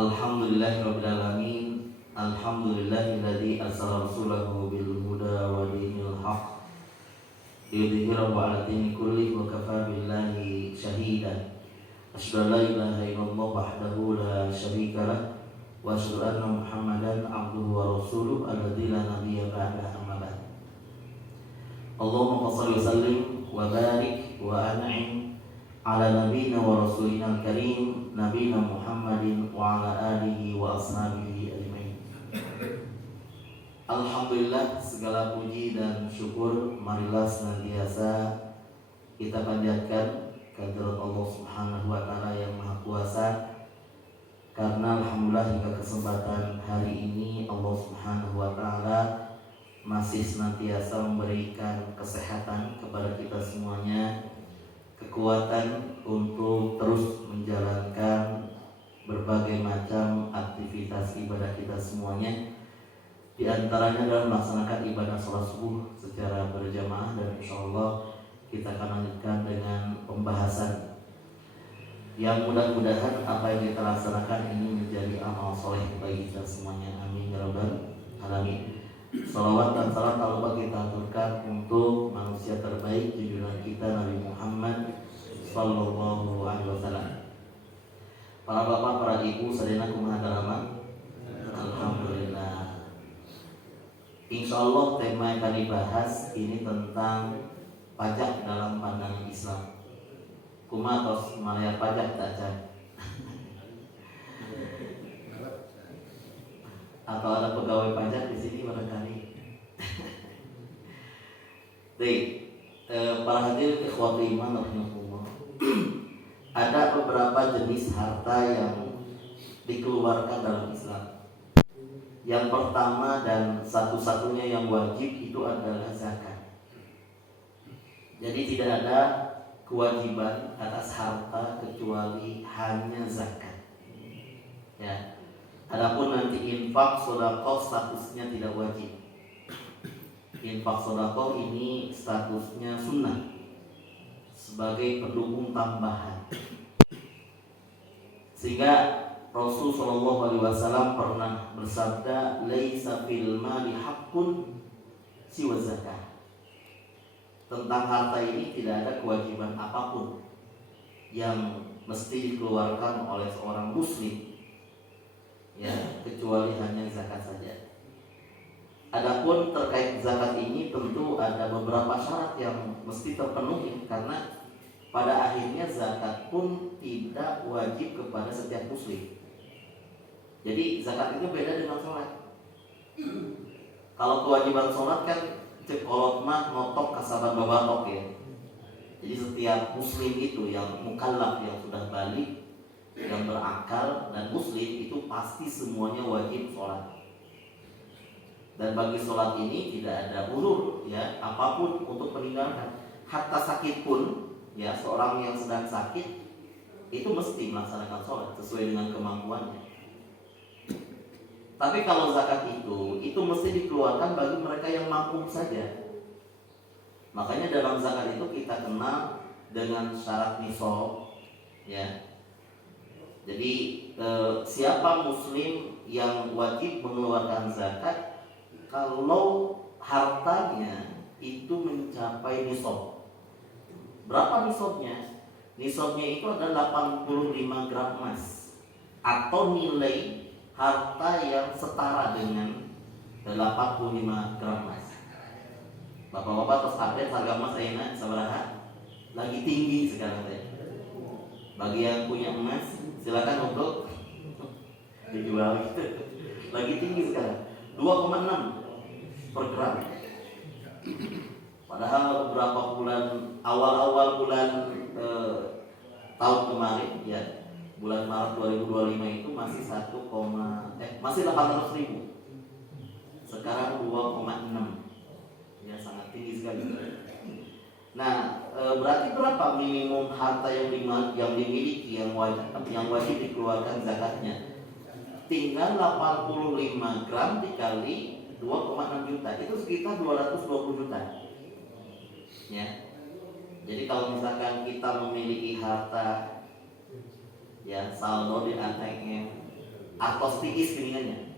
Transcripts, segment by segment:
Alhamdulillahirabbil alamin. Alhamdulillahilladzi arsala rasulahu bil huda wa dinil haqq liyudhhirahu 'ala dini kulli wa kafaa billahi shahida. Asyhadu an la ilaha illallah wahdahu la syarika lah wa asyhadu anna Muhammadan 'abduhu wa rasuluhu alladzi la nabiyya ba'dahu amma ba'd. Allahumma shalli wa sallim wa barik wa an'im ala nabiyina wa rasulina al-karim nabiyina Muhammadin wa ala alihi wa ashabihi ajmain. Alhamdulillah, segala puji dan syukur marilah senantiasa kita panjatkan kehadirat Allah Subhanahu wa taala yang Maha Kuasa, karena alhamdulillah hingga kesempatan hari ini Allah Subhanahu wa taala masih senantiasa memberikan kesehatan kepada kita semuanya, kekuatan untuk terus menjalankan berbagai macam aktivitas ibadah kita semuanya. Di antaranya adalah melaksanakan ibadah sholat subuh secara berjamaah, dan insyaallah kita akan lanjutkan dengan pembahasan yang mudah-mudahan apa yang kita laksanakan ini menjadi amal soleh bagi kita semuanya. Amin ya rabbal alamin. Salawat dan salam tak lupa kita aturkan untuk manusia terbaik junjungan kita Nabi Muhammad sallallahu alaihi wasallam. Para bapak, para ibu, sadayana kumaha dalama? Alhamdulillah. Insyaallah tema yang kami bahas ini tentang pajak dalam pandangan Islam. Kumaha tos malayar pajak tak? Atau ada pegawai pajak di sini barangkali. Baik, para hadirin ikhwati iman rahimakumullah. Ada beberapa jenis harta yang dikeluarkan dalam Islam. Yang pertama dan satu-satunya yang wajib itu adalah zakat. Jadi tidak ada kewajiban atas harta kecuali hanya zakat. Ya. Adapun nanti infak sedekah statusnya tidak wajib. Infak sedekah ini statusnya sunnah sebagai pendukung tambahan. Sehingga Rasul sallallahu alaihi wasallam pernah bersabda, "Laisa fil mali haqqun siwa zakah." Tentang harta ini tidak ada kewajiban apapun yang mesti dikeluarkan oleh seorang muslim, ya, kecuali hanya zakat saja. Adapun terkait zakat ini tentu ada beberapa syarat yang mesti terpenuhi, karena pada akhirnya zakat pun tidak wajib kepada setiap muslim. Jadi zakat itu beda dengan sholat. Kalau kewajiban sholat kan cekolot mah notok kasaban babatok ya. Jadi setiap muslim itu yang mukallaf, yang sudah balik, yang berakal dan muslim itu pasti semuanya wajib sholat. Dan bagi sholat ini tidak ada uzur, ya, apapun untuk meninggalkan. Hatta sakit pun, ya, seorang yang sedang sakit itu mesti melaksanakan sholat sesuai dengan kemampuannya. Tapi kalau zakat itu mesti dikeluarkan bagi mereka yang mampu saja. Makanya dalam zakat itu kita kenal dengan syarat nisab, ya. Jadi siapa muslim yang wajib mengeluarkan zakat kalau hartanya itu mencapai nisab. Berapa nisabnya? Nisabnya itu adalah 85 gram emas atau nilai harta yang setara dengan 85 gram emas. Bapak-bapak terus update harga emas saya sabaraha? Lagi tinggi sekarang teh. Bagi yang punya emas silakan untuk dijual gitu. Lagi tinggi sekarang 2,6 per gram. Padahal beberapa bulan awal bulan tahun kemarin, ya, bulan Maret 2025 itu masih 800.000. Sekarang 2,6. Ya, sangat tinggi sekali. Nah, berarti berapa minimum harta yang dimiliki yang wajib dikeluarkan zakatnya? Tinggal 85 gram dikali 2,6 juta, itu sekitar 220 juta. Ya. Jadi kalau misalkan kita memiliki harta, ya, saldo di ATM artostikis geningannya.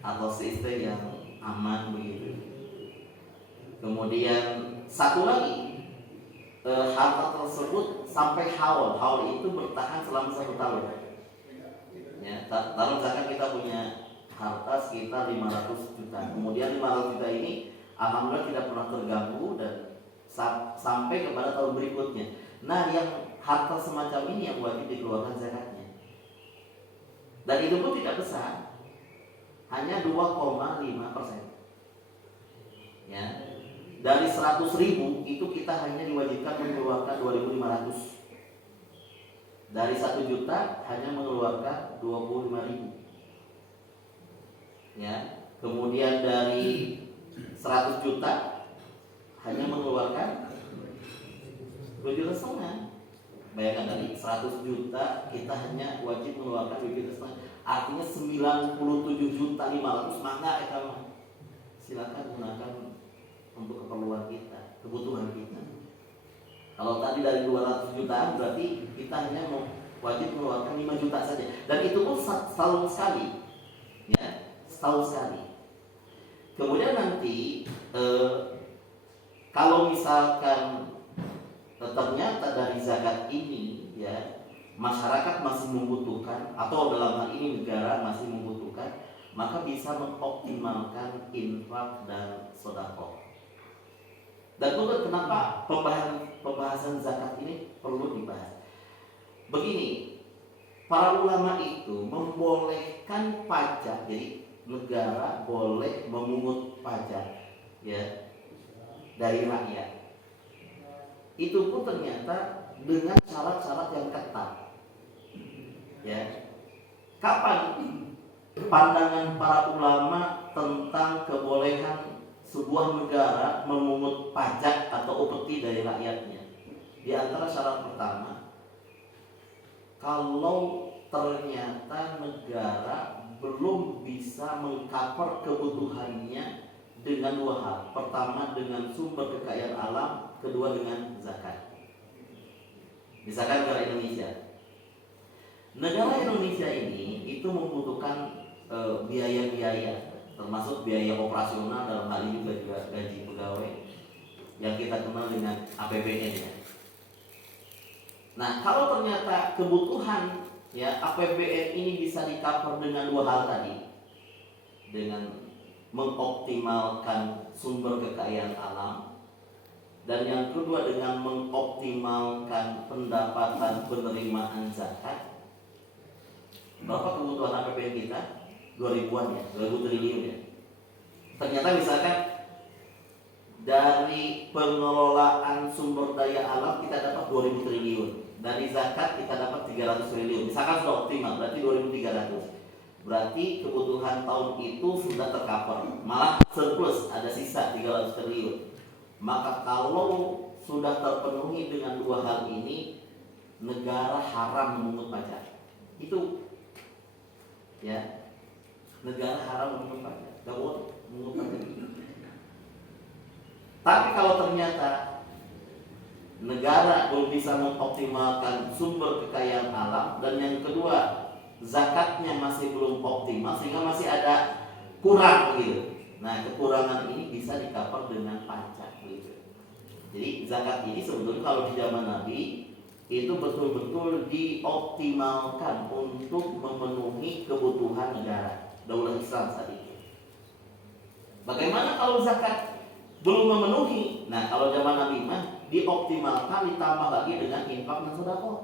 Artostikis itu yang aman begitu. Kemudian satu lagi, harta tersebut sampai haul. Haul itu bertahan selama 1 tahun. Ya, taruh misalkan kita punya harta sekitar 500 juta. Kemudian 500 juta ini alhamdulillah tidak pernah terganggu dan sampai kepada tahun berikutnya. Nah, yang harta semacam ini yang wajib dikeluarkan zakatnya. Dan itu pun tidak besar, hanya 2,5%. Ya, dari 100.000 itu kita hanya diwajibkan mengeluarkan 2.500. Dari 1 juta hanya mengeluarkan 25.000. Ya, kemudian dari 100 juta hanya mengeluarkan 2,5 juta. Bayangkan, dari 100 juta kita hanya wajib mengeluarkan 2,5 juta. Artinya 97.500.000, maka silakan gunakan untuk keperluan kita, kebutuhan kita. Kalau tadi dari 200 jutaan berarti kita hanya wajib mengeluarkan 5 juta saja. Dan itu pun setahun sekali. Ya, setahun sekali. Kemudian nanti kalau misalkan ternyata dari zakat ini ya masyarakat masih membutuhkan, atau dalam hal ini negara masih membutuhkan, maka bisa mengoptimalkan infak dan sedekah. Dan itu kenapa pembahasan zakat ini perlu dibahas. Begini, para ulama itu membolehkan pajak, jadi negara boleh memungut pajak ya dari rakyat. Itu pun ternyata dengan syarat-syarat yang ketat. Ya. Kapan pandangan para ulama tentang kebolehan sebuah negara memungut pajak atau upeti dari rakyatnya? Di antara syarat pertama, kalau ternyata negara belum bisa mengcover kebutuhannya dengan 2 hal. Pertama dengan sumber kekayaan alam, kedua dengan zakat. Misalkan negara Indonesia. Negara Indonesia ini itu membutuhkan biaya-biaya, termasuk biaya operasional, dalam hal ini juga gaji pegawai yang kita kenal dengan APBN ya. Nah, kalau ternyata kebutuhan ya APBN ini bisa di-cover dengan 2 hal tadi, dengan mengoptimalkan sumber kekayaan alam, dan yang kedua dengan mengoptimalkan pendapatan penerimaan zakat. Berapa kebutuhan APBN kita? 2000-an ya, 2000 triliun ya. Ternyata misalkan dari pengelolaan sumber daya alam kita dapat 2000 triliun, dari zakat kita dapat 300 triliun. Misalkan sudah optimal, berarti 2300. Berarti kebutuhan tahun itu sudah tercover, malah surplus, ada sisa 300 triliun. Maka kalau sudah terpenuhi dengan 2 hal ini, negara haram memungut pajak. Itu ya, negara haram memungut pajak, tidak boleh memungut pajak. Tapi kalau ternyata negara belum bisa mengoptimalkan sumber kekayaan alam, dan yang kedua zakatnya masih belum optimal sehingga masih ada kurang gitu. Nah, kekurangan ini bisa di-cover dengan pajak gitu. Jadi zakat ini sebetulnya kalau di zaman Nabi itu betul-betul dioptimalkan untuk memenuhi kebutuhan negara, daulah Islam saat itu. Bagaimana kalau zakat belum memenuhi? Nah, kalau zaman Nabi mah dioptimalkan, ditambah lagi dengan infak dan sedekah.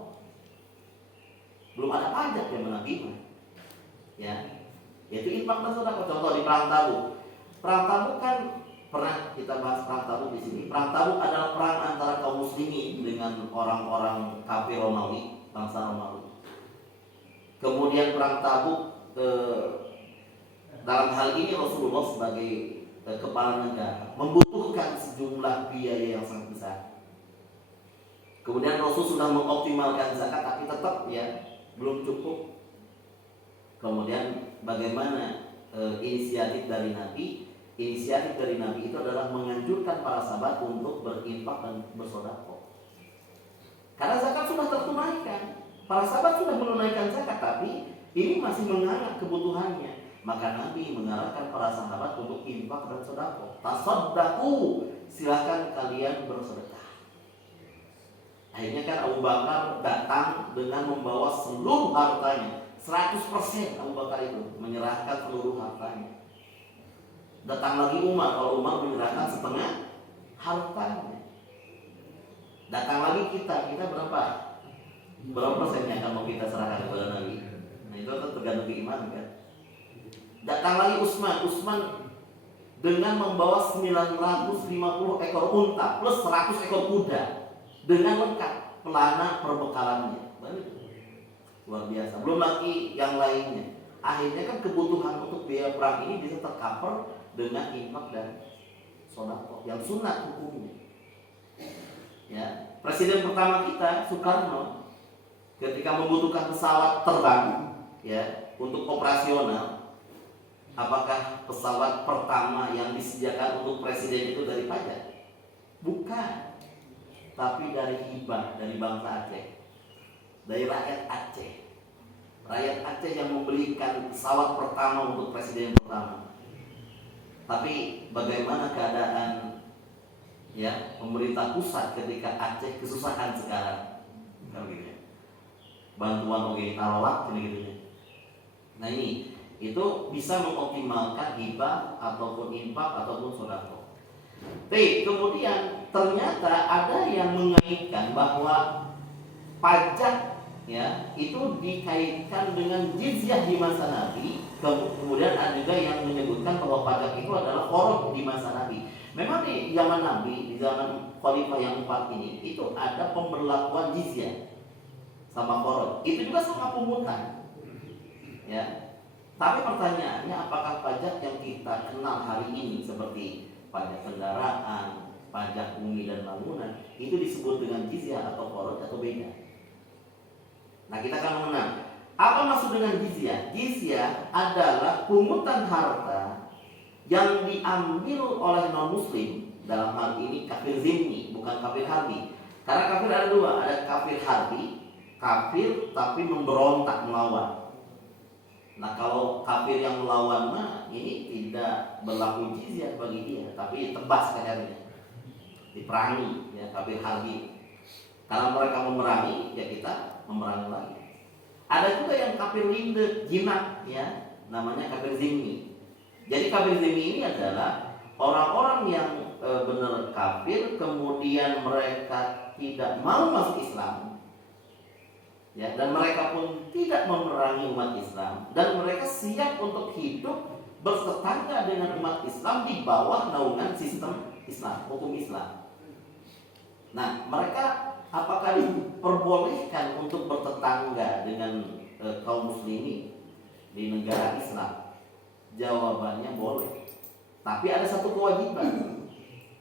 Belum ada pajak yang Nabi, ya, yaitu infak dan sedekah. Contoh di Perang Tabuk. Perang Tabuk kan pernah kita bahas Perang Tabuk di sini. Perang Tabuk adalah perang antara kaum muslimin dengan orang-orang kafir Romawi, bangsa Romawi. Kemudian Perang Tabuk dalam hal ini Rasulullah sebagai kepala negara membutuhkan sejumlah biaya yang sangat besar. Kemudian Rasul sudah mengoptimalkan zakat, tapi tetap ya belum cukup. Kemudian bagaimana inisiatif dari Nabi? Inisiatif dari Nabi itu adalah menganjurkan para sahabat untuk berinfak dan bersedekah. Karena zakat sudah tertunaikan, para sahabat sudah menunaikan zakat, tapi Ini masih menghangat kebutuhannya. Maka Nabi mengarahkan para sahabat untuk infak dan sedekah. Tasaddaqu, silakan kalian bersedekah. Akhirnya kan Abu Bakar datang dengan membawa seluruh hartanya. 100% Abu Bakar itu menyerahkan seluruh hartanya. Datang lagi Umar, kalau Umar menyerahkan setengah hartanya. Datang lagi kita berapa? Berapa persen yang akan mau kita serahkan kepada Nabi? Nah itu kan tergantung keimanan kan. Datang lagi Utsman dengan membawa 950 ekor unta plus 100 ekor kuda dengan lengkap pelana perbekalannya. Luar biasa. Belum lagi yang lainnya. Akhirnya kan kebutuhan untuk biaya perang ini bisa tercover dengan infak dan sedekah yang sunat hukumnya. Ya, presiden pertama kita Soekarno ketika membutuhkan pesawat terbang ya untuk operasional, apakah pesawat pertama yang disediakan untuk presiden itu dari pajak? Bukan, tapi dari hibah dari bangsa Aceh, dari rakyat Aceh. Rakyat Aceh yang membelikan pesawat pertama untuk presiden pertama. Tapi bagaimana keadaan ya pemerintah pusat ketika Aceh kesusahan sekarang? Kan gitu ya. Bantuan oke tarawak gitu ya. Nah ini itu bisa mengoptimalkan hibah ataupun infak ataupun sedekah. Kemudian ternyata ada yang mengaitkan bahwa pajak ya itu dikaitkan dengan jizyah di masa Nabi. Kemudian ada juga yang menyebutkan bahwa pajak itu adalah qorob di masa Nabi. Memang di zaman Nabi, di zaman Khalifah yang 4 ini itu ada pemberlakuan jizyah sama qorob. Itu juga sama pungutan. Ya. Tapi pertanyaannya apakah pajak yang kita kenal hari ini seperti pajak kendaraan, pajak bumi dan bangunan itu disebut dengan jizyah atau qorob atau beda? Nah kita akan mengenal apa maksud dengan jizyah. Jizyah adalah pungutan harta yang diambil oleh non muslim, dalam hal ini kafir zimmi, bukan kafir harbi. Karena kafir ada dua, ada kafir harbi, kafir tapi memberontak melawan. Nah kalau kafir yang melawan mah ini tidak berlaku jizyah bagi dia, tapi tebas kadarnya, diperangi ya kafir harbi. Kalau mereka memerangi ya kita memerangi lagi. Ada juga yang kafir linde, jinak ya, namanya kafir zimmi. Jadi kafir zimmi ini adalah orang-orang yang benar kafir kemudian mereka tidak mau masuk Islam. Ya, dan mereka pun tidak memerangi umat Islam dan mereka siap untuk hidup bertetangga dengan umat Islam di bawah naungan sistem Islam, hukum Islam. Nah, mereka apakah diperbolehkan untuk bertetangga dengan kaum muslimin di negara Islam? Jawabannya boleh. Tapi ada satu kewajiban.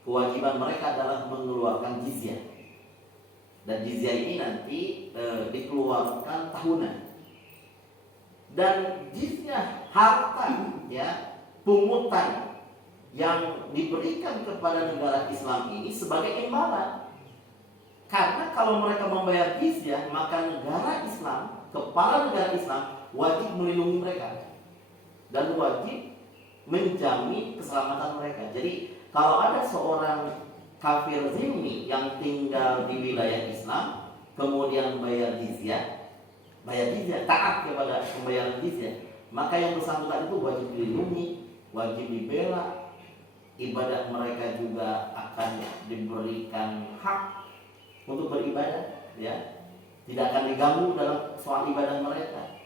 Kewajiban mereka adalah mengeluarkan jizyah. Dan jizyah ini nanti dikeluarkan tahunan. Dan jizyah harta ya, pungutan yang diberikan kepada negara Islam ini sebagai imbalan. Karena kalau mereka membayar jizyah, maka negara Islam, kepala negara Islam wajib melindungi mereka dan wajib menjamin keselamatan mereka. Jadi kalau ada seorang kafir zimmi yang tinggal di wilayah Islam kemudian bayar jizyah, taat kepada pembayaran jizyah, maka yang bersangkutan itu wajib dilindungi, wajib dibela, ibadah mereka juga akan diberikan hak untuk beribadah, ya, tidak akan diganggu dalam soal ibadah mereka.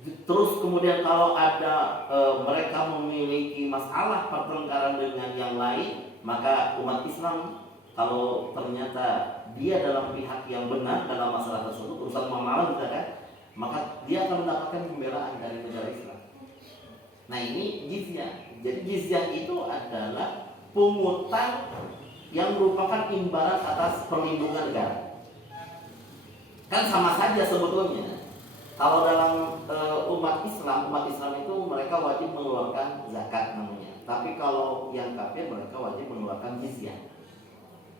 Terus kemudian kalau ada mereka memiliki masalah pertengkaran dengan yang lain, maka umat Islam kalau ternyata dia dalam pihak yang benar dalam masalah tersebut, urusan muamalah juga kan, maka dia akan mendapatkan pembelaan dari negara Islam. Nah ini jizyah. Jadi jizyah itu adalah pungutan yang merupakan imbalan atas perlindungan negara. Kan sama saja sebetulnya. Kalau dalam umat Islam itu mereka wajib mengeluarkan zakat namanya. Tapi kalau yang kafir mereka wajib mengeluarkan jizyah.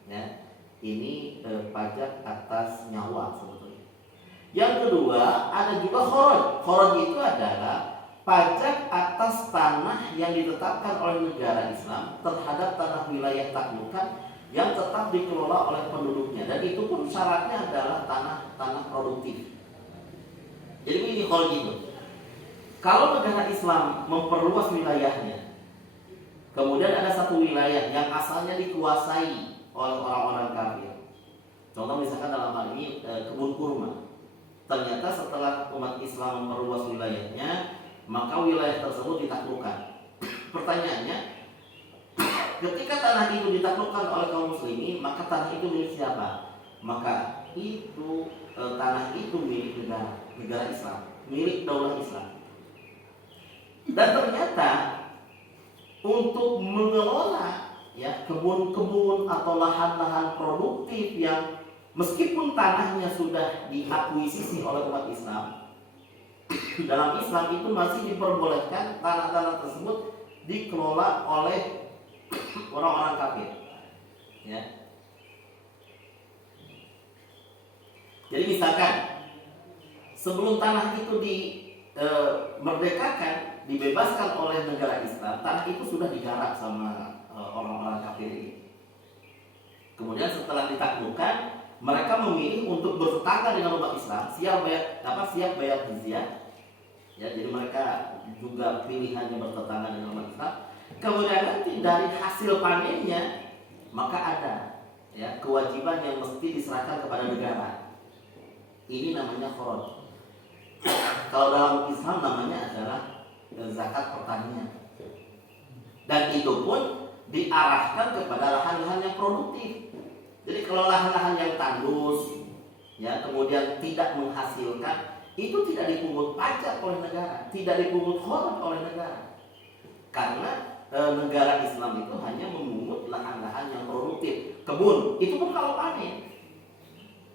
Ya, ini pajak atas nyawa sebetulnya. Yang kedua, ada juga kharaj. Kharaj itu adalah pajak atas tanah yang ditetapkan oleh negara Islam terhadap tanah wilayah taklukan yang tetap dikelola oleh penduduknya, dan itu pun syaratnya adalah tanah produktif. Jadi ini kharaj itu. Kalau negara Islam memperluas wilayahnya, kemudian ada satu wilayah yang asalnya dikuasai oleh orang-orang kafir. Contoh misalkan dalam hal ini kebun kurma. Ternyata setelah umat Islam memperluas wilayahnya, maka wilayah tersebut ditaklukkan. Pertanyaannya, ketika tanah itu ditaklukkan oleh kaum muslimin, maka tanah itu milik siapa? Maka itu tanah itu milik negara Islam, milik daulah Islam. Dan ternyata untuk mengelola ya kebun-kebun atau lahan-lahan produktif yang meskipun tanahnya sudah diakuisisi oleh umat Islam, dalam Islam itu masih diperbolehkan tanah-tanah tersebut dikelola oleh orang-orang kafir. Ya. Jadi misalkan sebelum tanah itu dimerdekakan, dibebaskan oleh negara Islam, tanah itu sudah digarap sama orang-orang kafir ini. Kemudian setelah ditaklukkan, mereka memilih untuk bertetangga dengan umat Islam, siap bayar jizyah. Ya, jadi mereka juga pilihannya bertetangga dengan umat Islam. Kemudian nanti dari hasil panennya, maka ada ya kewajiban yang mesti diserahkan kepada negara. Ini namanya kharaj. Kalau dalam Islam namanya adalah zakat pertanian. Dan itu pun diarahkan kepada lahan-lahan yang produktif. Jadi kalau lahan-lahan yang tandus, ya kemudian tidak menghasilkan, itu tidak dipungut pajak oleh negara, tidak dipungut kharaj oleh negara. Karena negara Islam itu hanya memungut lahan-lahan yang produktif. Kebun, itu pun kalau panen.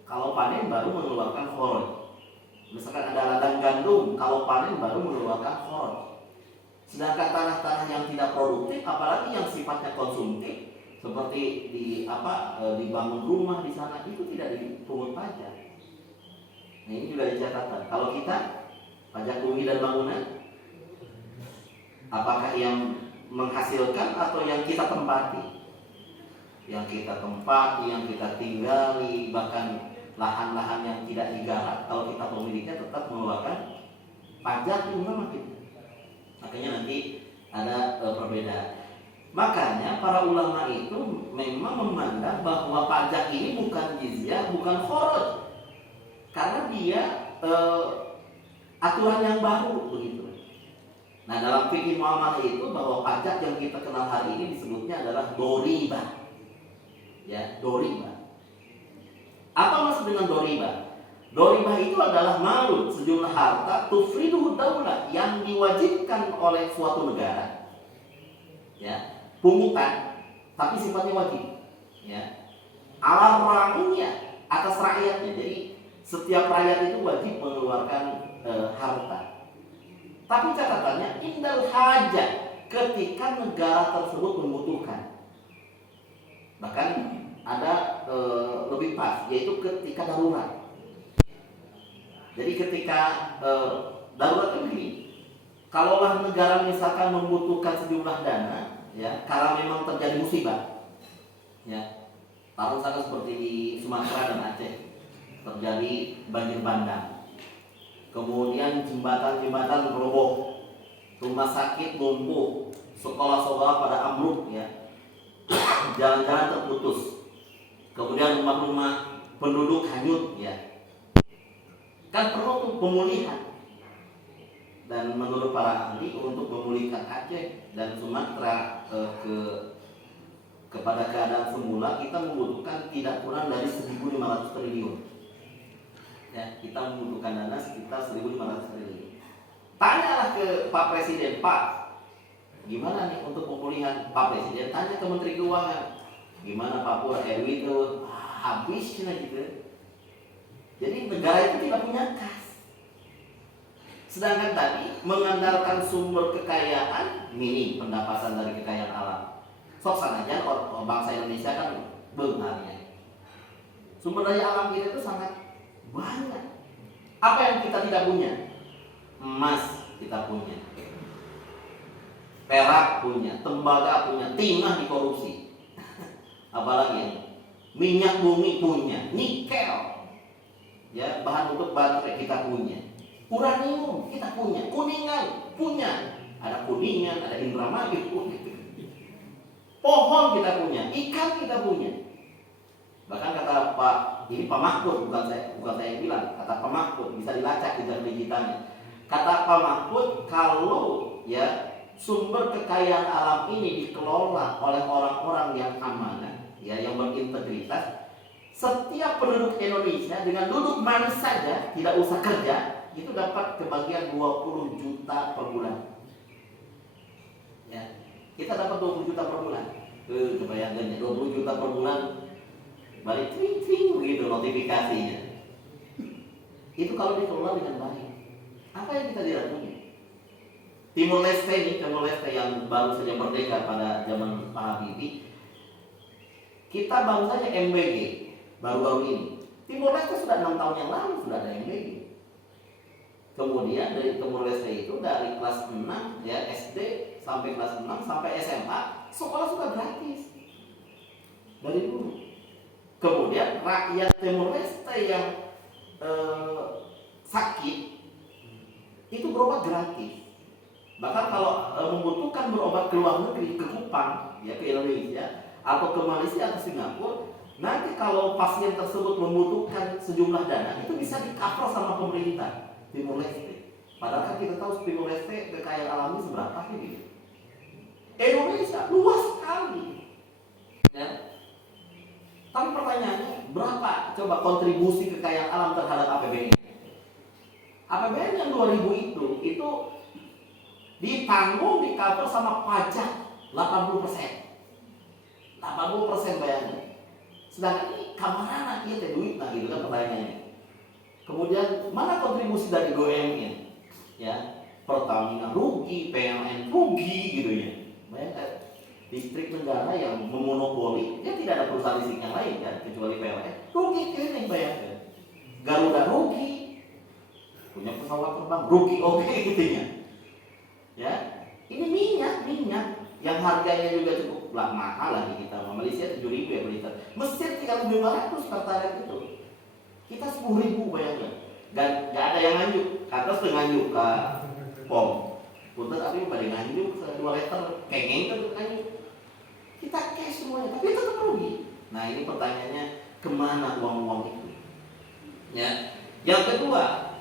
Kalau panen baru mengeluarkan kharaj. Misalkan ada ladang gandum, kalau panen baru mengeluarkan kharaj. Sedangkan tanah-tanah yang tidak produktif, apalagi yang sifatnya konsumtif, seperti dibangun rumah di sana, itu tidak dipungut pajak. Nah, ini juga dicatatkan. Kalau kita pajak bumi dan bangunan, apakah yang menghasilkan atau yang kita tempati? Yang kita tempati, yang kita tinggali, bahkan lahan-lahan yang tidak digarap, kalau kita pemiliknya tetap mengeluarkan pajak di rumah kita. Makanya nanti ada perbedaan. Makanya para ulama itu memang memandang bahwa pajak ini bukan jizyah, bukan kharaj, karena dia aturan yang baru begitu. Nah, dalam fikih muamalah itu bahwa pajak yang kita kenal hari ini disebutnya adalah doribah. Ya, doribah. Apa maksud dengan doribah? Doribah itu adalah malun, sejumlah harta tufriduhu daulah yang diwajibkan oleh suatu negara. Ya. Pungutan, tapi sifatnya wajib, ya. Ala rakyatnya, atas rakyatnya. Jadi setiap rakyat itu wajib mengeluarkan harta. Tapi catatannya indal hajat, ketika negara tersebut membutuhkan. Bahkan ada lebih pas, yaitu ketika darurat. Jadi ketika darurat ini, kalaulah negara misalkan membutuhkan sejumlah dana, ya, karena memang terjadi musibah, ya, taruh sana seperti di Sumatera dan Aceh terjadi banjir bandang, kemudian jembatan-jembatan roboh, rumah sakit lumpuh, sekolah-sekolah pada ambruk, ya, jalan-jalan terputus, kemudian rumah-rumah penduduk hanyut, ya, kan perlu tuh pemulihan. Dan menurut para ahli, untuk memulihkan Aceh dan Sumatera kepada keadaan semula, kita membutuhkan tidak kurang dari 1.500 triliun. Ya, kita membutuhkan dana sekitar 1.500 triliun. Tanyalah ke Pak Presiden, Pak, gimana nih untuk pemulihan? Pak Presiden tanya ke Menteri Keuangan, gimana Pak Pur, RW itu habisnya gitu. Jadi negara itu tidak punya kas. Sedangkan tadi mengandalkan sumber kekayaan, minim pendapatan dari kekayaan alam. Sok sanajan bangsa Indonesia kan benarnya. Sumber daya alam kita itu sangat banyak. Apa yang kita tidak punya? Emas kita punya, perak punya, tembaga punya, timah dikorupsi. Apalagi minyak bumi punya, nikel, ya, bahan untuk baterai kita punya, uranium kita punya, kuningan punya, ada kuningan, ada Indramayu, pohon kita punya, ikan kita punya. Bahkan kata Pak Mahfud, bukan saya yang bilang, kata Pak Mahfud, bisa dilacak jejak digitalnya. Kata Pak Mahfud, kalau ya sumber kekayaan alam ini dikelola oleh orang-orang yang amanah, ya, yang berintegritas, setiap penduduk Indonesia dengan duduk manis saja, tidak usah kerja, itu dapat kebagian 20 juta per bulan. Ya, kita dapat 20 juta per bulan. Kebayangkan ya, 20 juta per bulan, balik tring begitu notifikasinya. Itu kalau dikelola dengan baik. Apa yang kita tidak punya? Timur Leste yang baru saja merdeka pada zaman Pak Habibie, kita bangsanya MBG baru-baru ini. Timur Leste sudah 6 tahun yang lalu sudah ada MBG. Kemudian dari Timur Leste itu dari kelas 6 ya SD sampai kelas 6 sampai SMA sekolah sudah gratis dari dulu. Kemudian rakyat Timur Leste yang sakit itu berobat gratis. Bahkan kalau membutuhkan berobat ke luar negeri, ke Kupang, ya, ke Indonesia atau ke Malaysia atau Singapura, nanti kalau pasien tersebut membutuhkan sejumlah dana, itu bisa di-cover sama pemerintah Timur Leste. Padahal kan kita tahu Timur Leste kekayaan alamnya seberapa sih? Indonesia luas sekali. Ya. Tapi pertanyaannya, berapa coba kontribusi kekayaan alam terhadap APBN? APBN yang 2000 itu ditanggung, di-cover sama pajak 80%. 80% bayarnya. Sedangkan ini kamar iya teh duit nah gitu kan pertanyaannya. Kemudian mana kontribusi dari BUMN? Ya, Pertamina rugi, PLN rugi gitu ya. Bayangkan listrik negara yang memonopoli, dia tidak ada perusahaan listrik yang lain kan kecuali PLN. Rugi ini bayangkan. Garuda rugi, punya pesawat terbang rugi gitunya. Ya, ini minyak yang harganya juga cukup mahal lagi kita. Malaysia 7.000 ya per liter. Mesir 3.500 pertalite itu. Kita 10.000 bayangkan. Gak ada yang nganjuk. Atas tuh nganjuk ke pom. Punten tapi pada nganjuk 2 liter kengeng kan nganjuk. Kita cash semuanya, tapi tetap rugi. Nah ini pertanyaannya, kemana uang-uang itu? Ya. Yang kedua,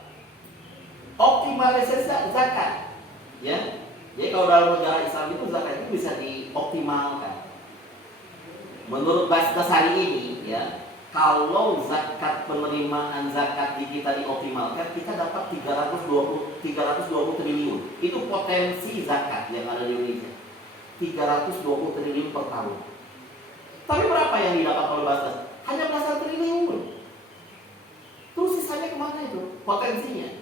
optimalisasi zakat. Ya, jadi kalau dalam negara Islam itu zakat itu bisa dioptimalkan. Menurut Basnas hari ini, ya, kalau zakat penerimaan zakat di kita dioptimalkan, kita dapat 320 triliun. Itu potensi zakat yang ada di Indonesia. 320 triliun per tahun. Tapi berapa yang didapat oleh Basnas? Hanya belasan triliun. Terus sisanya kemana itu? Potensinya.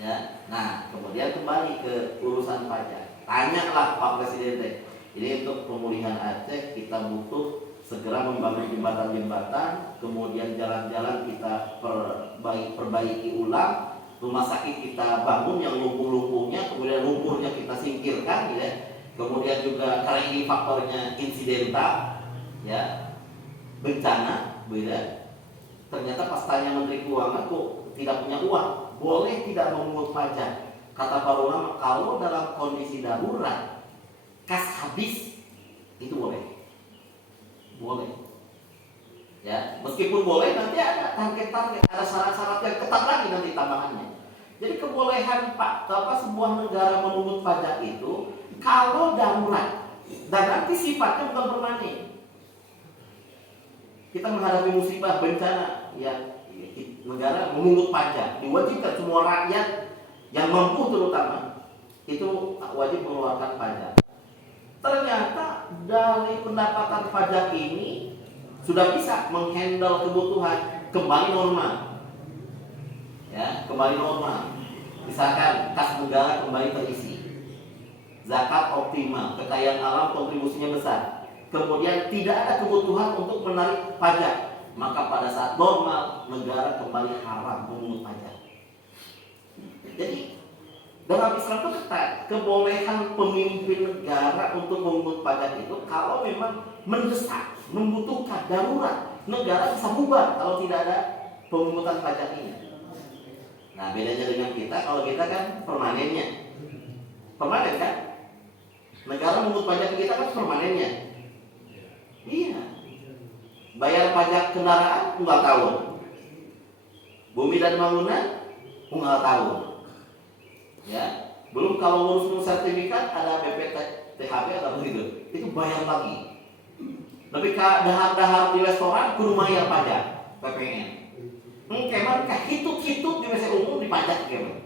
Ya, nah kemudian kembali ke urusan pajak. Tanyalah Pak Presiden teh. Ini untuk pemulihan Aceh kita butuh segera membangun jembatan-jembatan, kemudian jalan-jalan kita perbaiki ulang, rumah sakit kita bangun yang lumpuh-lumpuhnya, kemudian lumpurnya kita singkirkan, ya. Kemudian juga karena ini faktornya insidental, ya, bencana, beda. Ternyata pas tanya Menteri Keuangan kok tidak punya uang. Boleh tidak memungut pajak. Kata para ulama, kalau dalam kondisi darurat, kas habis, itu boleh. Boleh. Ya, meskipun boleh nanti ada target-target, ada syarat-syarat yang ketat lagi nanti tambahannya. Jadi kebolehan sebuah negara memungut pajak itu kalau darurat dan nanti sifatnya bukan permanen. Kita menghadapi musibah bencana, ya. Negara memungut pajak, diwajibkan semua rakyat yang mampu terutama itu wajib mengeluarkan pajak. Ternyata dari pendapatan pajak ini sudah bisa menghandle kebutuhan kembali normal, ya, kembali normal. Misalkan kas negara kembali terisi, zakat optimal, kekayaan alam kontribusinya besar, kemudian tidak ada kebutuhan untuk menarik pajak. maka pada saat normal negara kembali haram memungut pajak. Jadi dalam Islam itu ketat, kebolehan pemimpin negara untuk memungut pajak itu kalau memang mendesak, membutuhkan, darurat, negara bisa bubar kalau tidak ada pemungutan pajak ini. Nah, bedanya dengan kita, kalau kita kan permanennya, permanen kan? Negara memungut pajak kita kan permanennya. Iya. Bayar pajak kendaraan unggal tahun, bumi dan bangunan unggal tahun. Ya, belum kalau ngurus sertifikat ada BPTHB atau begitu, itu bayar lagi. Tapi dahar-dahar di restoran kudu bayar pajak PPN. Keman hitut-hitut di WC umum dipajak keman.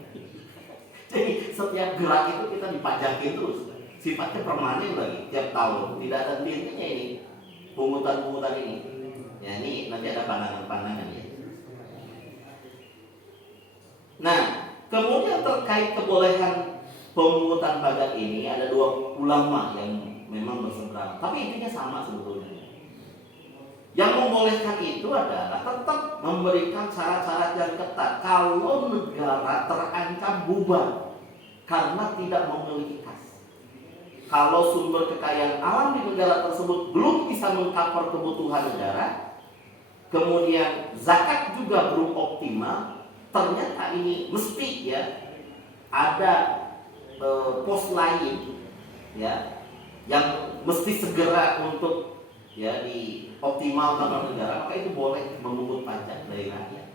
Jadi setiap gerak itu kita dipajakin terus. Sifatnya permanen lagi tiap tahun. Tidak ada hentinya ini pungutan-pungutan ini. Ya, ini nanti ada pandangan-pandangan ya. Nah, kemudian terkait kebolehan pemungutan pajak ini ada dua ulama yang memang berseberangan. Tapi intinya sama sebetulnya. Yang membolehkan itu adalah tetap memberikan syarat-syarat yang ketat. Kalau negara terancam bubar karena tidak memiliki kas. Kalau sumber kekayaan alam di negara tersebut belum bisa mengcover kebutuhan negara, kemudian zakat juga belum optimal, ternyata ini mesti ya ada pos lain ya yang mesti segera untuk ya dioptimalkan oleh negara, maka itu boleh memungut pajak dari rakyat.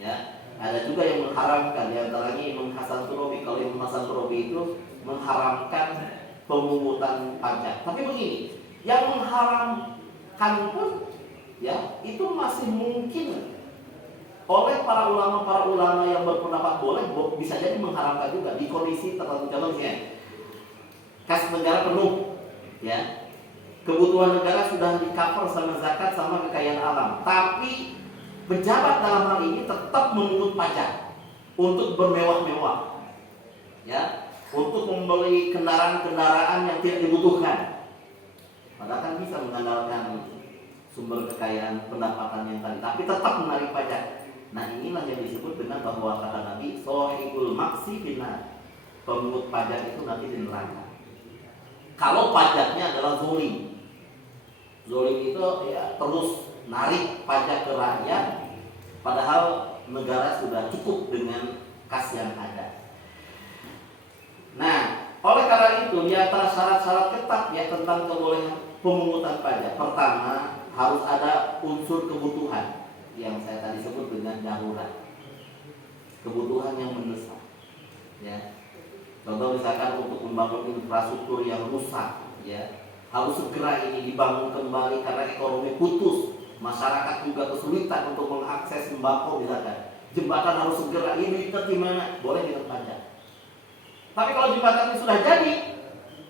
Ya, ada juga yang mengharamkan, diantaranya Imam Hasan Turabi. Kalau Imam Hasan Turabi itu mengharamkan pemungutan pajak. Tapi begini, yang mengharamkan pun ya itu masih mungkin oleh para ulama yang berpendapat boleh, bisa jadi mengharamkan juga di kondisi tertentu. Contohnya, kas negara penuh, ya. Kebutuhan negara sudah di-cover sama zakat sama kekayaan alam. Tapi pejabat dalam hal ini tetap memungut pajak untuk bermewah-mewah. Ya, untuk membeli kendaraan-kendaraan yang tidak dibutuhkan. Padahal kan bisa mengandalkan sumber kekayaan pendapatan yang tadi, tapi tetap menarik pajak. Nah, inilah yang disebut dengan bahwa kata Nabi, sohibul maksi finnar. Pemungut pajak itu nanti di neraka. Kalau pajaknya adalah zolim. Zolim itu ya terus narik pajak ke rakyat, padahal negara sudah cukup dengan kas yang ada. Nah, oleh karena itu di antara syarat-syarat ketat ya tentang kebolehan pemungutan pajak, pertama harus ada unsur kebutuhan yang saya tadi sebut dengan darurat, kebutuhan yang mendesak. Ya, contoh misalkan untuk membangun infrastruktur yang rusak, ya harus segera ini dibangun kembali karena ekonomi putus, masyarakat juga kesulitan untuk mengakses sembako misalkan. Jembatan harus segera, ini di mana? Boleh pajak. Tapi kalau jembatannya sudah jadi,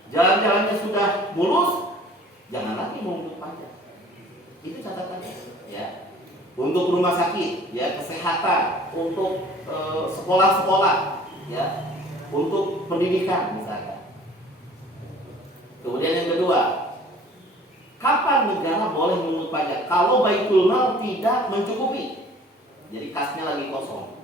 jalan-jalannya sudah mulus, jangan lagi memungut pajak. Itu catatannya, ya. Untuk rumah sakit, ya kesehatan, untuk sekolah-sekolah, ya, untuk pendidikan misalkan. Kemudian yang kedua, kapan negara boleh memungut pajak? Kalau baitul mal tidak mencukupi, jadi kasnya lagi kosong.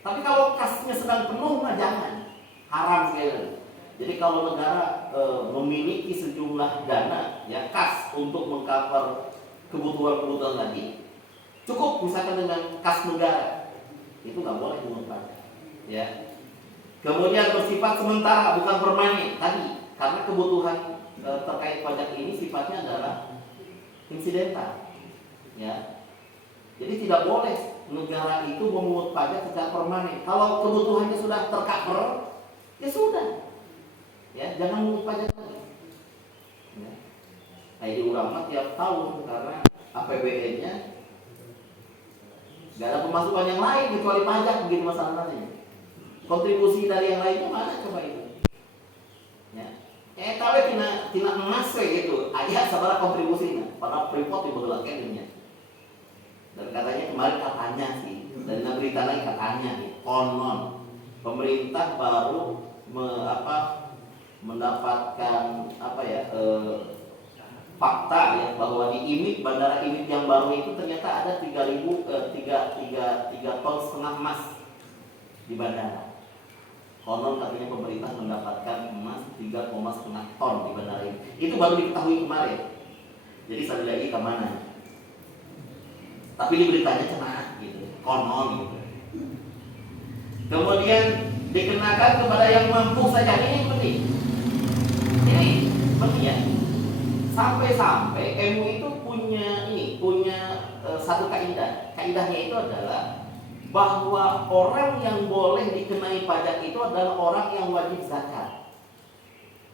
Tapi kalau kasnya sedang penuh, mah jangan, haram sekali. Jadi kalau negara memiliki sejumlah dana, ya kas untuk mengcover kebutuhan-kebutuhan tadi, cukup misalkan dengan kas negara, itu nggak boleh memungut pajak. Ya. Kemudian bersifat sementara, bukan permanen tadi. Karena kebutuhan terkait pajak ini sifatnya adalah insidental, ya. Jadi tidak boleh negara itu memungut pajak secara permanen. Kalau kebutuhannya sudah tercover, ya sudah, ya jangan memungut pajak lagi. Ya. Kayak di ulama tiap tahun karena APBN-nya nggak ada pemasukan yang lain kecuali pajak, begitu masalahnya. Kontribusi dari yang lainnya mana coba itu? Ya. Tapi tina emas kayak gitu, aja sabar kontribusinya. Pada Freeport dibegelakan ini. Dan katanya kemarin katanya sih, dan berita lagi katanya nih, konon pemerintah baru mendapatkan fakta ya bahwa di IMIT, bandara IMIT yang baru itu ternyata ada 3 ton setengah emas di bandara. Konon katanya pemerintah mendapatkan emas 3,5 ton di bandara ini. Itu baru diketahui kemarin. Jadi saya lagi ke mana? Tapi di beritanya kena gitu, konon gitu. Kemudian dikenakan kepada yang mampu saja, ini penting. Ini penting ya. Sampai-sampai MUI itu punya satu kaidah. Kaidahnya itu adalah bahwa orang yang boleh dikenai pajak itu adalah orang yang wajib zakat.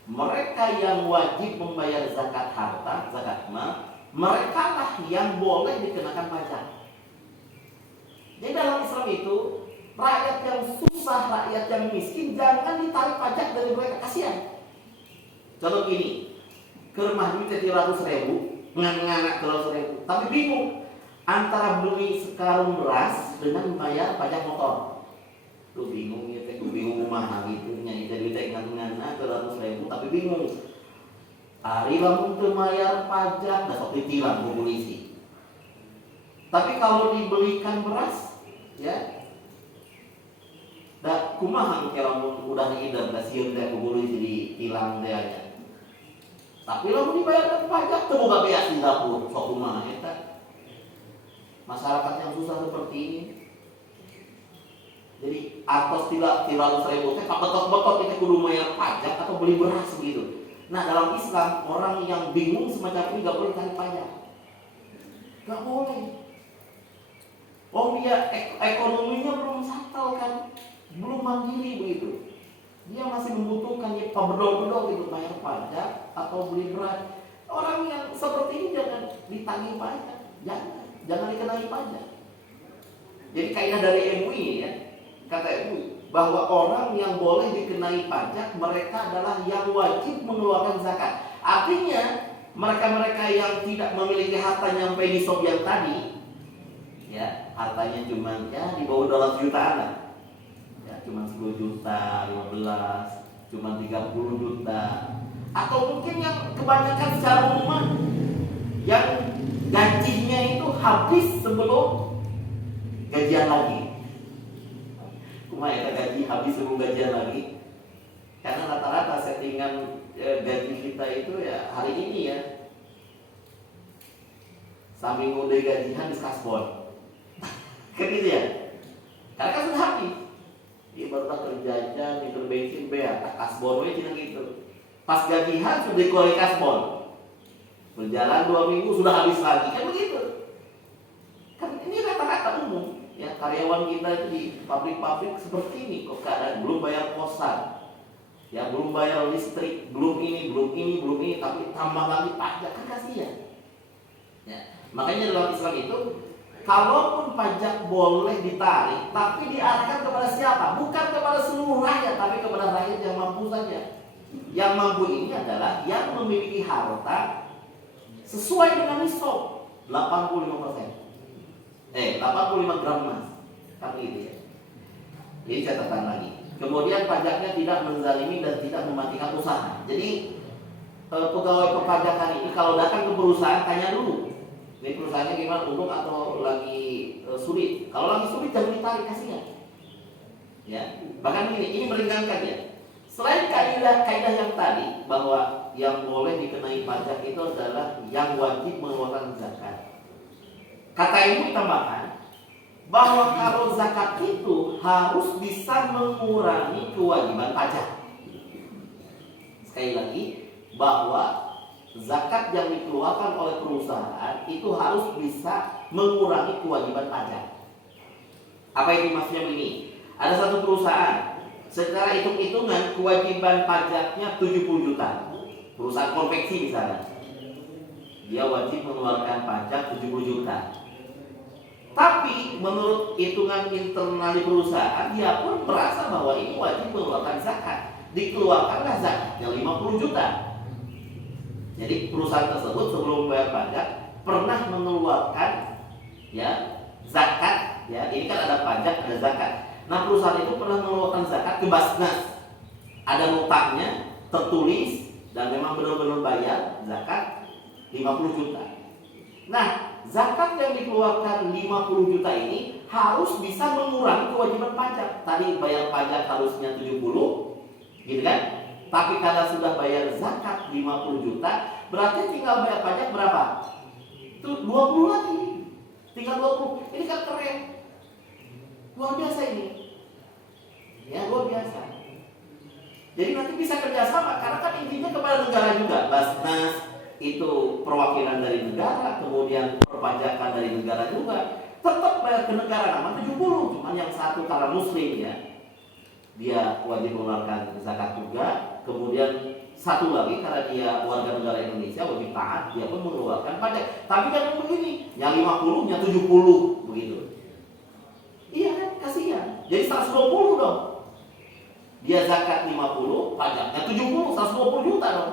Mereka yang wajib membayar zakat harta, zakat mal, mereka lah yang boleh dikenakan pajak. Jadi dalam Islam itu rakyat yang susah, rakyat yang miskin jangan ditarik pajak dari mereka, kasihan. Contoh gini, ke rumah duit 300.000, nganak 300.000, tapi bingung antara beli sekarung beras dengan bayar pajak motor. Lu bingung ya, lu bingung mahal gitu, nyai jadi nganak 300.000, tapi bingung. Hari lamun teu bayar pajak, dah sok ditilang ku polisi. Tapi kalau dibelikan beras, ya, dah kumaha kalau udah diidam dah sieun teh ku polisi ditilang teh aja. Tapi lamun dibayarkan pajak teu boga beas di dapur, sok kumaha eta. Masyarakat yang susah seperti ini. Jadi atas 300.000 teh kabetot-betot itu kudu bayar pajak atau beli beras begitu. Nah dalam Islam orang yang bingung semacam ini gak boleh tarik pajak, gak boleh. Oh dia ekonominya belum settle kan, belum mandiri begitu. Dia masih membutuhkan ya bedol-bedol gitu bayar pajak atau beli beras. Orang yang seperti ini jangan ditagih pajak, jangan dikenai pajak. Jadi kaidah dari MUI ya, kata MUI bahwa orang yang boleh dikenai pajak mereka adalah yang wajib mengeluarkan zakat. Artinya mereka-mereka yang tidak memiliki harta nyampe nisab yang tadi, ya hartanya cuma ya di bawah 200 jutaan lah, ya cuma 10 juta, 15, cuma 30 juta, atau mungkin yang kebanyakan secara umum yang gajinya itu habis sebelum gajian lagi. Kumaya gaji habis sebelum gajian lagi. Karena rata-rata settingan gaji kita itu ya hari ini ya sambil ngode gajian di kasbon. Kan gitu ya. Karena kan sudah habis. Dia baru tak kerjajan, liter bensin bea, tak kasbon we cenah gitu. Pas gajian sudah dikeluarin kasbon. Berjalan 2 minggu sudah habis lagi, kan begitu. Kan ini rata-rata umum. Ya, karyawan kita itu di pabrik-pabrik seperti ini kok keadaan belum bayar kosan, ya belum bayar listrik, belum ini, tapi tambah lagi pajak, kan kasihan. Ya, makanya dalam Islam itu, kalaupun pajak boleh ditarik, tapi diarahkan kepada siapa? Bukan kepada seluruh rakyat, tapi kepada rakyat yang mampu saja. Yang mampu ini adalah yang memiliki harta sesuai dengan nisab 85%. 85 gram emas. Kan gitu ya. Ini catatan lagi. Kemudian pajaknya tidak menzalimi dan tidak mematikan usaha. Jadi pegawai perpajakan ini kalau datang ke perusahaan tanya dulu, ini perusahaannya gimana, untung atau lagi sulit. Kalau lagi sulit jangan ditarik, kasihan. Ya, bahkan ini meringankan ya. Selain kaidah yang tadi bahwa yang boleh dikenai pajak itu adalah yang wajib mengeluarkan zakat. Kata Ibu tambahkan bahwa kalau zakat itu harus bisa mengurangi kewajiban pajak. Sekali lagi, bahwa zakat yang dikeluarkan oleh perusahaan itu harus bisa mengurangi kewajiban pajak. Apa itu maksudnya begini? Ada satu perusahaan, secara hitung-hitungan kewajiban pajaknya 70 juta. Perusahaan konveksi misalnya, dia wajib mengeluarkan pajak 70 juta. Tapi menurut hitungan internal di perusahaan, dia pun merasa bahwa ini wajib mengeluarkan zakat. Dikeluarkanlah zakatnya 50 juta. Jadi perusahaan tersebut sebelum membayar pajak pernah mengeluarkan ya zakat. Ya, ini kan ada pajak, ada zakat. Nah perusahaan itu pernah mengeluarkan zakat ke Basnas. Ada notanya tertulis dan memang benar-benar bayar zakat 50 juta. Nah, zakat yang dikeluarkan 50 juta ini harus bisa mengurangi kewajiban pajak. Tadi bayar pajak harusnya 70, gitu kan? Tapi karena sudah bayar zakat 50 juta, berarti tinggal bayar pajak berapa? Itu 20 lagi. Tinggal 20. Ini kan keren. Luar biasa ini. Ya, luar biasa. Jadi nanti bisa kerjasama, karena kan intinya kepada negara juga. Basnas itu perwakilan dari negara, kemudian perpajakan dari negara juga. Tetap bayar ke negara, nama 70. Cuman yang satu karena muslim ya, dia wajib mengeluarkan zakat juga. Kemudian satu lagi karena dia warga negara Indonesia wajib taat, dia pun mengeluarkan pajak. Tapi jangan begini, yang 50, yang 70 begitu. Iya kan, kasihan. Jadi 120 dong. Dia zakat 50, pajaknya 70, 120 juta dong.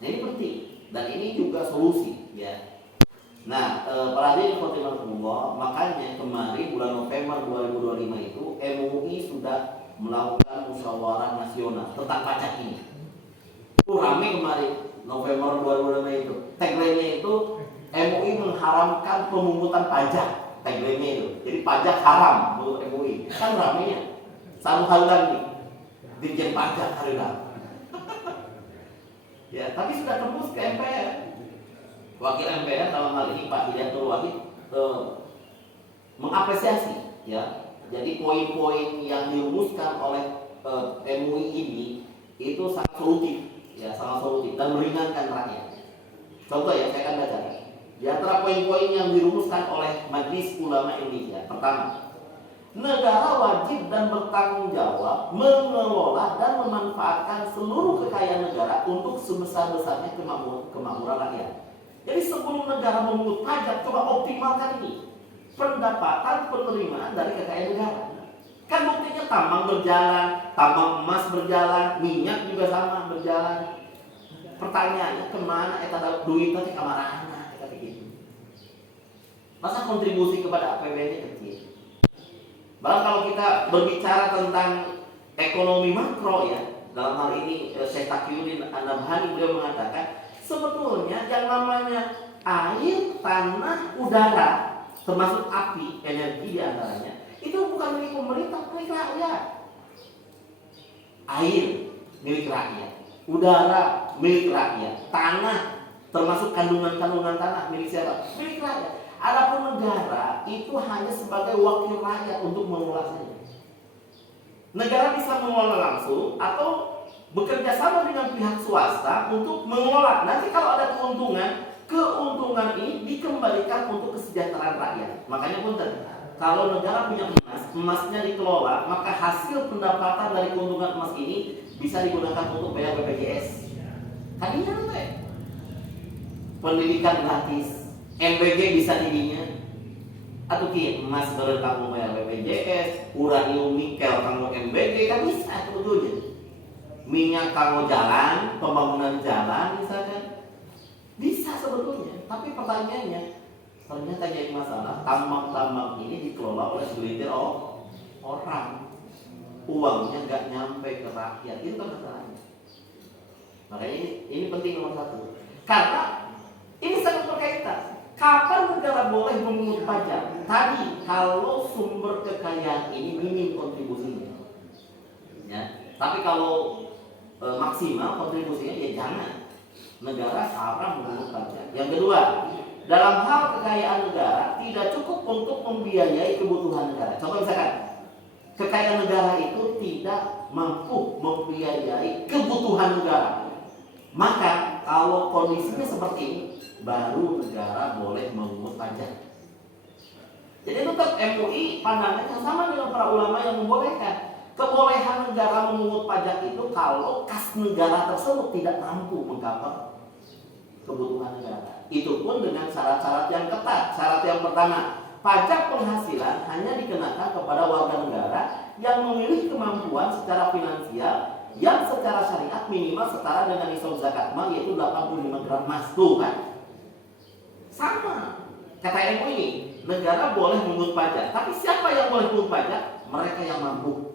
Nah, ini penting dan ini juga solusi ya. Nah, para hadirin khotimahullah, makanya kemarin bulan November 2025 itu MUI sudah melakukan musyawarah nasional tentang pajak ini. Rame kemarin November 2025 itu. Tagline-nya itu MUI mengharamkan pemungutan pajak. Tagline-nya itu. Jadi pajak haram menurut MUI. Kan ramenya. Satu hal lagi, Dirjen Pajak hari ini. Ya, tapi sudah tembus ke MPR. Wakil MPR dalam hal ini Pak Hidayatul Wahid mengapresiasi, ya. Jadi poin-poin yang dirumuskan oleh MUI ini itu sangat solutif, ya, sangat solutif dan meringankan rakyat. Contoh ya, saya akan baca. Di antara poin-poin yang dirumuskan oleh Majelis Ulama Indonesia, pertama, negara wajib dan bertanggung jawab mengelola dan memanfaatkan seluruh kekayaan negara untuk sebesar-besarnya kemakmuran rakyat. Jadi sebelum negara memungut pajak, coba optimalkan ini pendapatan penerimaan dari kekayaan negara. Kan buktinya tambang berjalan, tambang emas berjalan, minyak juga sama berjalan. Pertanyaannya kemana eta duit tadi kamarana kata gitu. Masa kontribusi kepada APBN-nya kecil? Bahkan kalau kita berbicara tentang ekonomi makro ya, dalam hal ini Syekh Taqiyuddin An-Nabhani beliau mengatakan sebetulnya yang namanya air, tanah, udara, termasuk api, energi diantaranya, itu bukan milik pemerintah, milik rakyat. Air milik rakyat, udara milik rakyat, tanah termasuk kandungan-kandungan tanah milik siapa? Milik rakyat. Adapun negara itu hanya sebagai wakil rakyat untuk mengelola saja. Negara bisa mengelola langsung atau bekerja sama dengan pihak swasta untuk mengelola. Nanti kalau ada keuntungan ini dikembalikan untuk kesejahteraan rakyat. Makanya punten, kalau negara punya emasnya dikelola, maka hasil pendapatan dari keuntungan emas ini bisa digunakan untuk bayar BPJS. Tadinya tuh pendidikan gratis, MBG bisa didinya. Atau emas beren kamu bayar BPJS, uranium nikel kamu MBG, kan bisa sebetulnya. Minyak kamu jalan, pembangunan jalan misalkan, bisa sebetulnya. Tapi pertanyaannya, ternyata jadi masalah, tambang-tambang ini dikelola oleh segelintir orang, uangnya nggak nyampe ke rakyat, itu kan masalahnya. Makanya ini penting nomor satu, karena ini sangat berkaitan. Kapan negara boleh memungut pajak? Tadi kalau sumber kekayaan ini minim kontribusinya, ya. Tapi kalau maksimal kontribusinya ya jangan. Negara haram memungut pajak. Yang kedua, dalam hal kekayaan negara tidak cukup untuk membiayai kebutuhan negara. Contoh misalkan, kekayaan negara itu tidak mampu membiayai kebutuhan negara. Maka kalau kondisinya seperti ini, baru negara boleh memungut pajak. Jadi tetap MUI pandangannya sama dengan para ulama yang membolehkan. Kebolehan negara memungut pajak itu kalau kas negara tersebut tidak mampu mengcover kebutuhan negara. Itu pun dengan syarat-syarat yang ketat. Syarat yang pertama, pajak penghasilan hanya dikenakan kepada warga negara yang memiliki kemampuan secara finansial yang secara syariat minimal setara dengan nisab zakat mal, yaitu 85 gram emas. Tuh kan? Sama. Kata MUI ini, negara boleh memungut pajak. Tapi siapa yang boleh memungut pajak? Mereka yang mampu.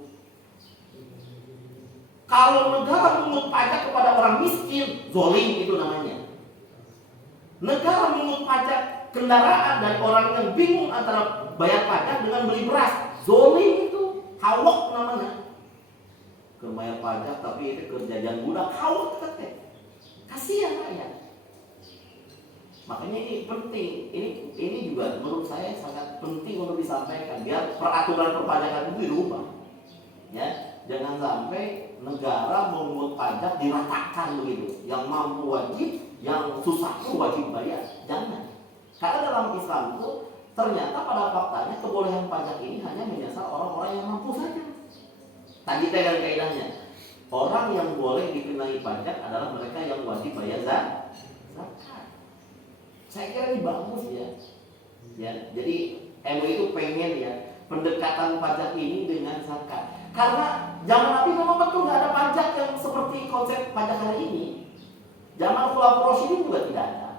Kalau negara memungut pajak kepada orang miskin, zolim itu namanya. Negara mengungut pajak kendaraan dan orang yang bingung antara bayar pajak dengan beli beras. Zolim itu, hawak namanya. Bayar pajak tapi itu kerjaan budak, hawak katanya. Kasihan rakyat. Makanya ini penting. Ini juga menurut saya sangat penting untuk disampaikan biar peraturan perpajakan itu dirubah. Ya, jangan sampai negara mengungut pajak diratakan begitu. Yang mampu wajib, yang susah pun wajib bayar. Jangan. Karena dalam Islam itu ternyata pada faktanya kebolehan pajak ini hanya menyasar orang-orang yang mampu saja. Tadi dengan kaidahnya, orang yang boleh dikenai pajak adalah mereka yang wajib bayar zakat. Saya kira ini bagus ya. Jadi MUI itu pengen ya pendekatan pajak ini dengan zakat. Karena zaman Nabi memang betul nggak ada pajak yang seperti konsep pajak hari ini. Zaman Khulafaur Rasyidin juga tidak ada.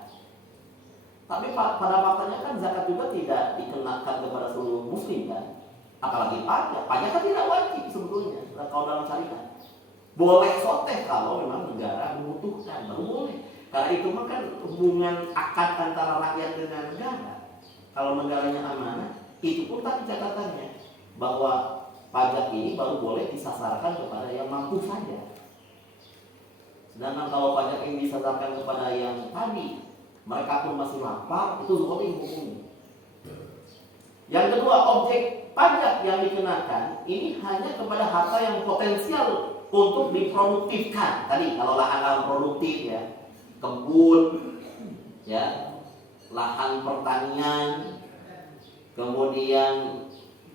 Tapi pada faktanya kan zakat juga tidak dikenakan kepada seluruh muslim kan. Apalagi pajak. Pajak kan tidak wajib sebetulnya kalau dalam syariat. Boleh soteh kalau memang negara membutuhkan, baru boleh. Karena itu mah kan hubungan akad antara rakyat dengan negara. Kalau negaranya amanah, itu pun tadi catatannya bahwa pajak ini baru boleh disasarkan kepada yang mampu saja. Sedangkan kalau pajak ini disasarkan kepada yang tadi, mereka pun masih lapar, itu zalim hukumnya. Yang kedua, objek pajak yang dikenakan ini hanya kepada harta yang potensial untuk diproduktifkan. Tadi kalau lahan produktif ya, kebun, ya, lahan pertanian, kemudian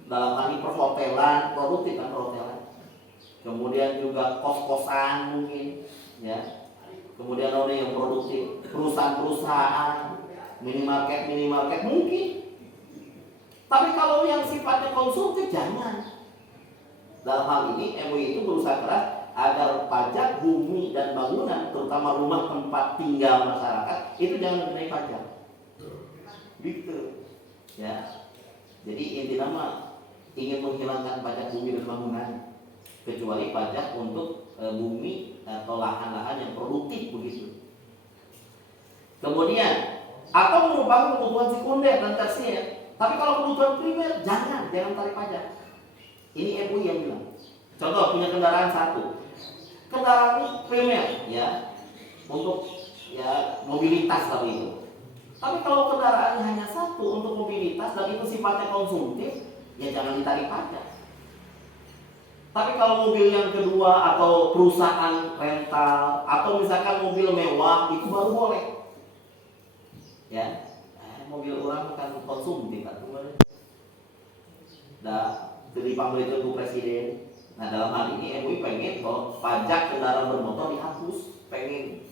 dalam hal ini perhotelan, produktif kan perhotelan. Kemudian juga kos-kosan mungkin, ya. Kemudian ada yang produktif, perusahaan-perusahaan, minimarket mungkin. Tapi kalau yang sifatnya konsumtif jangan. Dalam hal ini MUI itu berusaha keras agar pajak bumi dan bangunan, terutama rumah tempat tinggal masyarakat, itu jangan dikenai pajak. Gitu. Ya. Jadi inti nama ingin menghilangkan pajak bumi dan bangunan, kecuali pajak untuk bumi atau lahan-lahan yang produktif begitu. Kemudian atau merupakan kebutuhan sekunder dan tersier. Tapi kalau kebutuhan primer jangan tarik pajak. Ini MUI yang bilang. Contoh punya kendaraan satu. Kendaraan ini primer ya untuk ya mobilitas tadi itu. Tapi kalau kendaraannya hanya satu untuk mobilitas dan itu sifatnya konsumtif, ya jangan ditarik pajak. Tapi kalau mobil yang kedua atau perusahaan rental atau misalkan mobil mewah itu baru boleh. Ya, mobil orang kan konsumtif kan. Nah, jadi pembeli itu presiden. Nah dalam hal ini MUI pengen bahwa pajak kendaraan bermotor dihapus, pengen.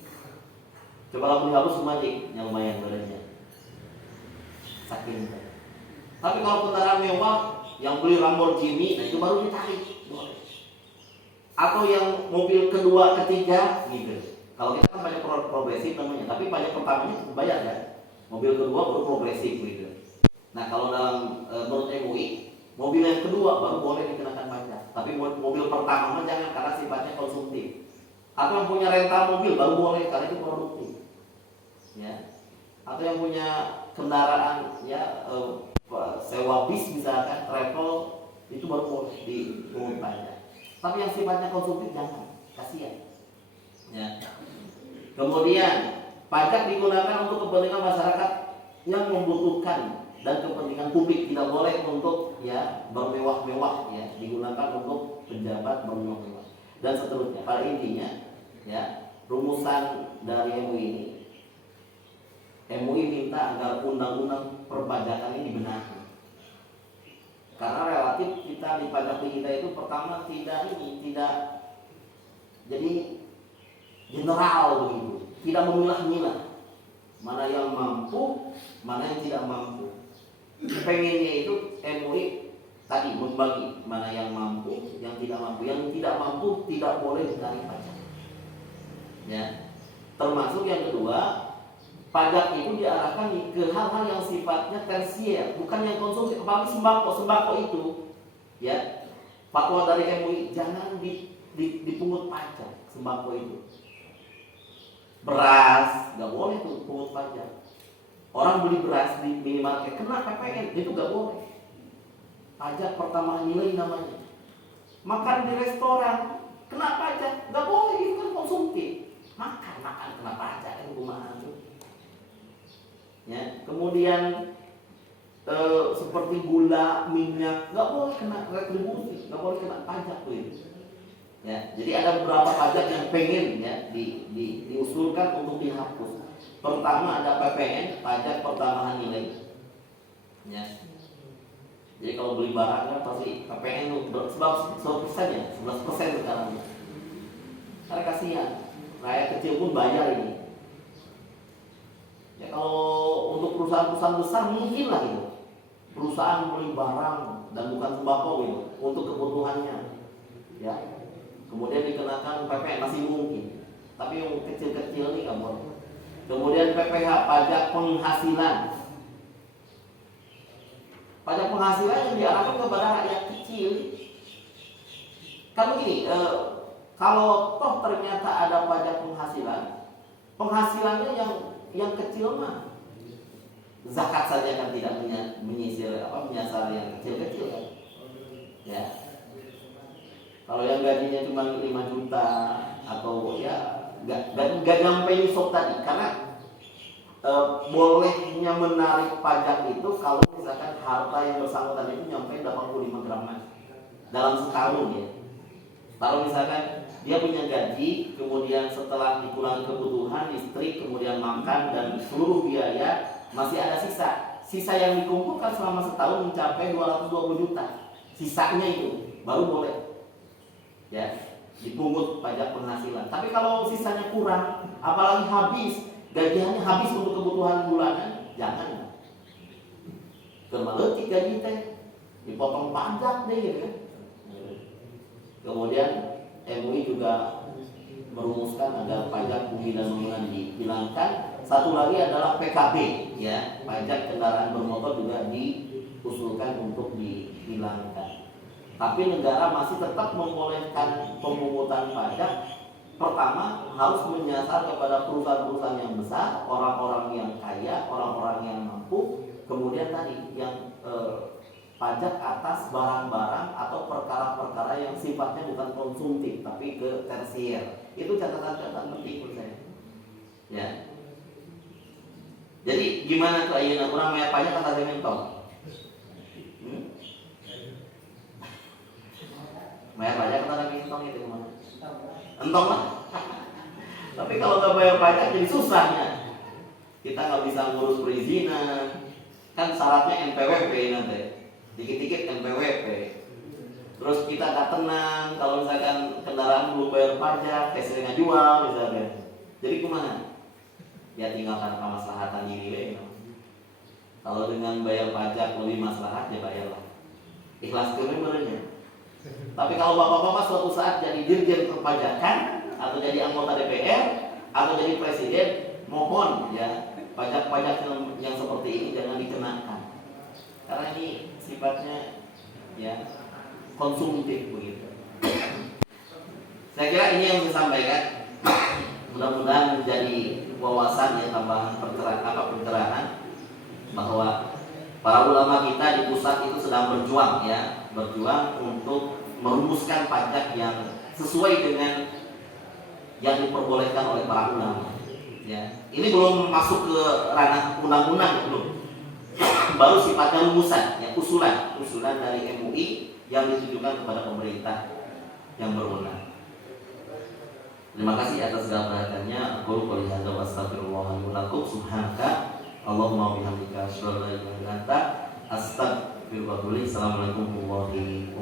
Coba langsung dihapus semua yang lumayan bedanya. Saking. Tapi kalau kendaraan mewah yang beli Lamborghini, nah itu baru ditarik. Atau yang mobil kedua, ketiga, gitu. Kalau kita kan pajak progresif namanya, tapi pajak pertamanya tetap bayar ya. Mobil kedua baru progresif gitu. Nah kalau dalam menurut MUI, mobil yang kedua baru boleh dikenakan pajak. Tapi mobil pertama jangan karena sifatnya konsumtif. Atau yang punya rental mobil baru boleh karena itu produktif. Ya. Atau yang punya kendaraan ya sewa bis misalkan travel itu baru boleh dipungut pajak. Tapi yang sifatnya konsumtif jangan, kasihan. Ya. Kemudian pajak digunakan untuk kepentingan masyarakat yang membutuhkan dan kepentingan publik, tidak boleh untuk ya bermewah-mewah ya, digunakan untuk pejabat bermewah-mewah dan seterusnya. Pada intinya ya rumusan dari MUI minta agar undang-undang perpajakan ini dibenahi. Karena relatif kita di pajak kita itu pertama tidak jadi general begitu, tidak memilah-milah mana yang mampu, mana yang tidak mampu. Pengennya itu MUI tadi membagi mana yang mampu, yang tidak mampu. Yang tidak mampu tidak boleh ditarik pajak. Ya. Termasuk yang kedua, pajak itu diarahkan ke hal-hal yang sifatnya tersier, bukan yang konsumsi. Apalagi sembako itu, ya. Fatwa dari MUI jangan dipungut pajak sembako itu. Beras nggak boleh tuh pungut pajak. Orang beli beras di minimarket kena PPN, itu gak boleh. Pajak pertambahan nilai namanya. Makan di restoran kena pajak, gak boleh, itu kan konsumtif. Makan kena pajak, itu kumaha tuh. Ya, kemudian seperti gula, minyak, nggak boleh kena retribusi, nggak boleh kena pajak tuh itu. Ya, jadi ada beberapa pajak yang pengen ya diusulkan untuk dihapus. Pertama ada PPN, pajak pertambahan nilai. Ya. Jadi kalau beli barang kan pasti PPN itu sebab 100% ya, 11% sekarang. Karena kasihan, rakyat kecil pun bayar ini. Ya kalau untuk perusahaan-perusahaan besar mungkin lah itu. Perusahaan beli barang dan bukan sembako gitu untuk kebutuhannya. Ya. Kemudian dikenakan PPN masih mungkin. Tapi yang kecil-kecil ini nggak boleh. Kemudian PPH, pajak penghasilan. Pajak penghasilan yang diarahkan kepada rakyat kecil. Kan begini, kalau toh ternyata ada pajak penghasilan, penghasilannya yang kecil mah zakat saja kan tidak menyasar yang kecil-kecil kan. Ya. Kalau yang gajinya cuma 5 juta atau ya nggak nyampe nyusok tadi, karena bolehnya menarik pajak itu kalau misalkan harta yang bersangkutan itu nyampe 85 gram dalam setahun ya. Kalau misalkan dia punya gaji, kemudian setelah dikurangi kebutuhan, listrik, kemudian makan dan seluruh biaya, masih ada sisa yang dikumpulkan selama setahun mencapai 220 juta. Sisanya itu baru boleh ya dipungut pajak penghasilan. Tapi kalau sisanya kurang, apalagi gajiannya habis untuk kebutuhan bulanan, jangan. Kemaletik gaji teh dipotong pajak deh gitu kan. Kemudian MUI juga merumuskan agar pajak bumi dan bangunan dihilangkan. Satu lagi adalah PKB ya, pajak kendaraan bermotor juga diusulkan untuk dihilangkan. Tapi negara masih tetap membolehkan pemungutan pajak. Pertama harus menyasar kepada perusahaan-perusahaan yang besar, orang-orang yang kaya, orang-orang yang mampu. Kemudian tadi yang pajak atas barang-barang atau perkara-perkara yang sifatnya bukan konsumtif tapi ke tersier. Itu catatan-catatan penting menurut saya. Ya. Jadi gimana tuh ayeuna urang bayar pajak kata mentong? Bayar pajak kata mentong itu gimana? Entong lah. Tapi kalau nggak bayar pajak jadi susahnya. Kita nggak bisa ngurus perizinan. Kan syaratnya NPWP nanti. Dikit-dikit NPWP. Terus kita nggak tenang kalau misalkan kendaraan belum bayar pajak, keseringan jual misalnya. Jadi kemana? Ya tinggalkan kemaslahatan diri. Kalau dengan bayar pajak lebih maslahat ya bayarlah. Ikhlas kebenarannya. Tapi kalau bapak-bapak suatu saat jadi dirjen perpajakan atau jadi anggota DPR atau jadi presiden, mohon ya pajak-pajak yang seperti ini jangan dikenakan. Karena ini sifatnya ya konsumtif begitu. Saya kira ini yang saya sampaikan. Mudah-mudahan menjadi wawasan ya, tambahan pencerahan bahwa para ulama kita di pusat itu sedang berjuang untuk merumuskan pajak yang sesuai dengan yang diperbolehkan oleh para ulama. Ya, ini belum masuk ke ranah undang-undang belum. Baru sifatnya rumusan, ya usulan dari MUI yang ditujukan kepada pemerintah yang berwenang. Terima kasih atas segala perhatiannya. Aku qouli hadza wa astaghfirullah wa lakum subhanaka Allahumma wa bihamdika asyhadu an la ilaha illa anta astaghfiruka wa atubu ilaik. Assalamualaikum warahmatullahi wabarakatuh.